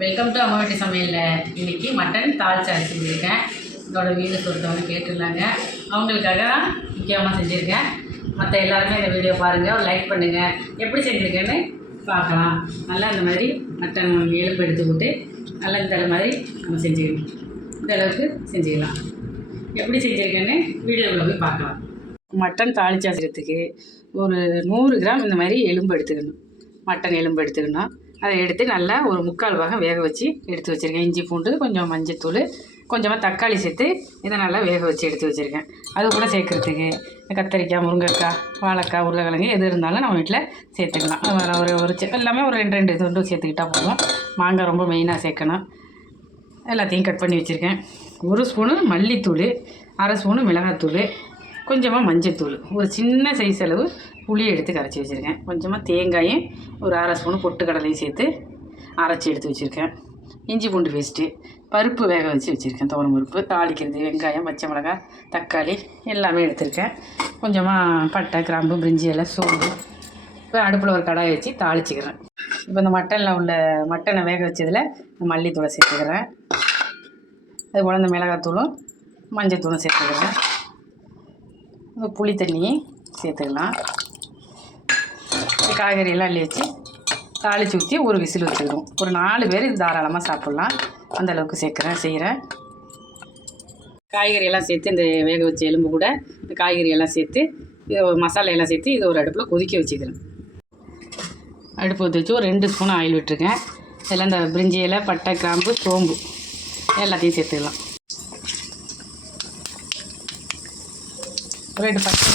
Welcome to அம்மா வீட்டு சமையலில் இன்றைக்கி மட்டன் தால்ச்சா செஞ்சுருக்கேன் இதோட வீடு ஒருத்தவங்க கேட்டிருந்தாங்க. அவங்களுக்காக தான் முக்கியமாக செஞ்சுருக்கேன். மற்ற எல்லாருமே இந்த வீடியோ பாருங்கள் ஒரு லைக் பண்ணுங்கள் எப்படி செஞ்சுருக்கேன்னு பார்க்கலாம். நல்லா இந்த மாதிரி மட்டன் எலும்பு எடுத்து விட்டு நல்லா இந்த மாதிரி நம்ம செஞ்சுக்கணும் இந்த அளவுக்கு செஞ்சுக்கலாம். எப்படி செஞ்சுருக்கேன்னு வீடியோவில் போய் பார்க்கலாம். மட்டன் தாளிச்சு செய்கிறதுக்கு ஒரு நூறு கிராம் இந்த மாதிரி எலும்பு எடுத்துக்கணும். மட்டன் எலும்பு எடுத்துக்கணும். அதை எடுத்து நல்லா ஒரு முக்கால் பாகம் வேக வச்சு எடுத்து வச்சுருக்கேன். இஞ்சி பூண்டு கொஞ்சம் மஞ்சத்தூள் கொஞ்சமாக தக்காளி சேர்த்து இதை நல்லா வேக வச்சு எடுத்து வச்சுருக்கேன். அது கூட சேர்க்குறதுக்கு கத்தரிக்காய் முருங்கைக்காய் வாழைக்காய் உருளைக்கிழங்கு எது இருந்தாலும் நம்ம வீட்டில் சேர்த்துக்கலாம். அது ஒரு ஒரு எல்லாமே ஒரு ரெண்டு ரெண்டு துண்டு சேர்த்துக்கிட்டா போதும். மாங்காய் ரொம்ப மெயினாக சேர்க்கணும். எல்லாத்தையும் கட் பண்ணி வச்சுருக்கேன். ஒரு ஸ்பூனு மல்லித்தூள் அரை ஸ்பூனு மிளகாத்தூள் கொஞ்சமாக மஞ்சத்தூள். ஒரு சின்ன சைஸ் அளவு புளி எடுத்து கரைச்சி வச்சுருக்கேன். கொஞ்சமாக தேங்காயும் ஒரு அரை ஸ்பூனு பொட்டுக்கடலையும் சேர்த்து அரைச்சி எடுத்து வச்சுருக்கேன். இஞ்சி பூண்டு பேஸ்ட்டு பருப்பு வேக வச்சு வச்சுருக்கேன். துவரம் பருப்பு தாளிக்கிறது வெங்காயம் பச்சை மிளகாய் தக்காளி எல்லாமே எடுத்திருக்கேன். கொஞ்சமாக பட்டை கிராம்பு பிரிஞ்சி எல்லாம் சோம்பு இப்போ அடுப்பில் ஒரு கடாயை வச்சு தாளிச்சிக்கிறேன். இப்போ இந்த மட்டனில் உள்ள மட்டனை வேக வச்சதில் மல்லித்தூளை சேர்த்துக்கிறேன். அது போல் இந்த மிளகாத்தூளும் மஞ்சத்தூளும் சேர்த்துக்கிறேன். இப்போ புளி தண்ணி சேர்த்துக்கலாம். இந்த காய்கறியெல்லாம் அள்ளி வச்சு தாளிச்சு ஊற்றி ஒரு விசில் வச்சுக்கிறோம் ஒரு நாலு பேர் இது தாராளமாக சாப்பிட்லாம். அந்த அளவுக்கு சேர்க்குறேன் செய்கிறேன் காய்கறியெல்லாம் சேர்த்து இந்த வேக வச்ச எலும்பு கூட இந்த காய்கறியெல்லாம் சேர்த்து மசாலா எல்லாம் சேர்த்து இது ஒரு அடுப்பில் கொதிக்க வச்சுக்கிறேன். அடுப்பு ஊற்றி வச்சு ஒரு ரெண்டு ஸ்பூன் ஆயில் விட்டுருக்கேன். இதெல்லாம் இந்த பிரிஞ்சி இலை பட்டை கிராம்பு சோம்பு எல்லாத்தையும் சேர்த்துக்கலாம். ரெண்டு பச்சை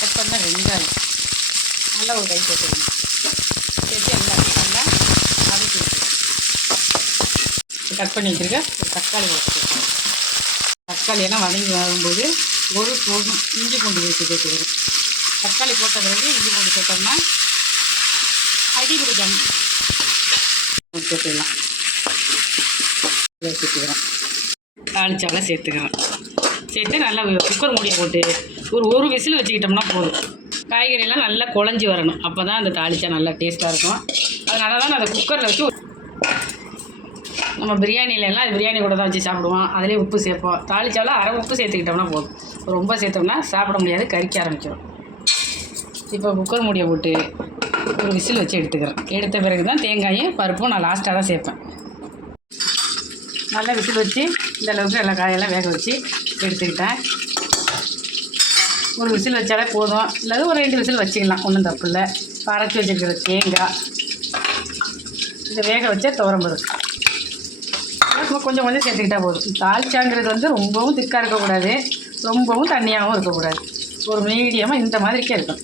கட் பண்ண வெங்காயம். நல்லா ஒரு கை போட்டுக்கணும் சேர்த்து எல்லாத்தையும் நல்லா வதக்கி விட்டுருக்கேன் கட் பண்ணி வச்சுருக்க ஒரு தக்காளி போட்டுருக்கேன் தக்காளி எல்லாம் வதங்கி வரும்போது ஒரு ஸ்பூன் இஞ்சி பூண்டு வச்சு போட்டு தக்காளி போட்ட பிறகு இஞ்சி பூண்டு போட்டோம்னா அடி பிடிக்காம போட்டுடலாம். இதை சேர்த்துக்கிறேன் சேர்த்துக்கலாம். சேர்த்து நல்லா குக்கர் மூடியை போட்டு ஒரு ஒரு விசில் வச்சுக்கிட்டோம்னா போதும். காய்கறியெல்லாம் நல்லா குழஞ்சி வரணும். அப்போ தான் அந்த தாளிச்சா நல்லா டேஸ்ட்டாக இருக்கும். அதனால தான் நான் அதை குக்கரில் வச்சு நம்ம பிரியாணிலலாம் எல்லாம் அது பிரியாணி கூட தான் வச்சு சாப்பிடுவோம். அதிலே உப்பு சேர்ப்போம். தாளிச்சாலும் அரை உப்பு சேர்த்துக்கிட்டோம்னா போதும். ரொம்ப சேர்த்தோம்னா சாப்பிட முடியாது கறிக்க ஆரம்பிச்சிடும் இப்போ குக்கர் மூடியை போட்டு ஒரு விசில் வச்சு எடுத்துக்கிறேன். எடுத்த பிறகு தான் தேங்காயும் பருப்பும் நான் லாஸ்ட்டாக தான் சேர்ப்பேன். நல்லா விசில் வச்சு இந்த அளவுக்கு எல்லா காயெல்லாம் வேக வச்சு எடுத்துக்கிட்டேன். ஒரு விசில் வச்சாலே போதும். இல்லாத ஒரு ரெண்டு விசில் வச்சுக்கலாம். ஒன்றும் தப்பு இல்லை. அரைச்சி வச்சுருக்கிற தேங்காய். இதை வேக வச்சா துவரம்பருப்பு சும்மா கொஞ்சம் கொஞ்சம் சேர்த்துக்கிட்டா போதும். தாழ்ச்சாங்கிறது வந்து ரொம்பவும் திக்காக இருக்கக்கூடாது. ரொம்பவும் தண்ணியாகவும் இருக்கக்கூடாது. ஒரு மீடியமாக இந்த மாதிரிக்கே இருக்கும்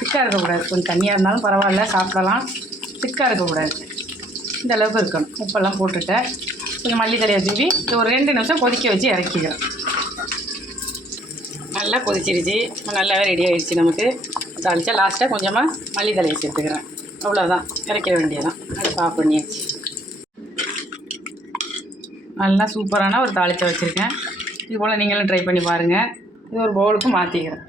திக்காக இருக்கக்கூடாது. கொஞ்சம் தண்ணியாக இருந்தாலும் பரவாயில்ல. சாப்பிடலாம். திக்காக இருக்கக்கூடாது. இந்த அளவுக்கு இருக்கணும். உப்பெல்லாம் போட்டுட்டேன். கொஞ்சம் மல்லித்தலையை தூவி இது ஒரு ரெண்டு நிமிஷம் கொதிக்க வச்சு இறக்கிக்கிறேன் நல்லா கொதிச்சிருச்சு. நல்லாவே ரெடி ஆகிடுச்சு நமக்கு. தாளித்தா லாஸ்ட்டாக கொஞ்சமாக மல்லித்தலையை சேர்த்துக்கிறேன் அவ்வளோதான் இறக்க வேண்டியதான் அது ஆஃப் பண்ணியாச்சு. நல்லா சூப்பரான ஒரு தாளிச்சா வச்சுருக்கேன். இது போல் நீங்களும் ட்ரை பண்ணி பாருங்கள் இது ஒரு பவுலுக்கு மாற்றிக்கிறேன்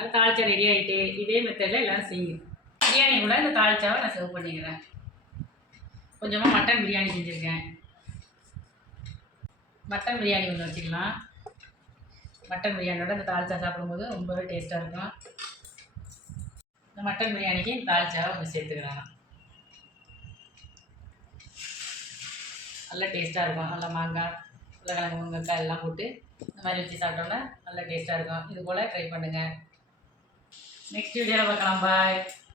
அது தாளிச்சா ரெடி ஆகிட்டு இதே மெத்தடில் எல்லோரும் செய்யுங்க. பிரியாணி கூட இந்த தாளிச்சாவை நான் சர்வ் பண்ணிக்கிறேன். கொஞ்சமாக மட்டன் பிரியாணி செஞ்சுருக்கேன். மட்டன் பிரியாணி ஒன்று வச்சுக்கலாம். மட்டன் பிரியாணியோட இந்த தாளிச்சா சாப்பிடும்போது ரொம்பவே டேஸ்ட்டாக இருக்கும். இந்த மட்டன் பிரியாணிக்கு இந்த தாளிச்சாவை கொஞ்சம் சேர்த்துக்கிறேன் நல்லா நல்ல டேஸ்ட்டாக இருக்கும். நல்லா மாங்காய் உருளைக்கிழங்கு முருங்கைக்காய் எல்லாம் போட்டு இந்த மாதிரி வச்சு சாப்பிட்டோன்னா நல்ல டேஸ்ட்டாக இருக்கும். இது போல் ட்ரை பண்ணுங்கள் நெக்ஸ்ட் வீடியோவில் பார்க்கலாம் பாய்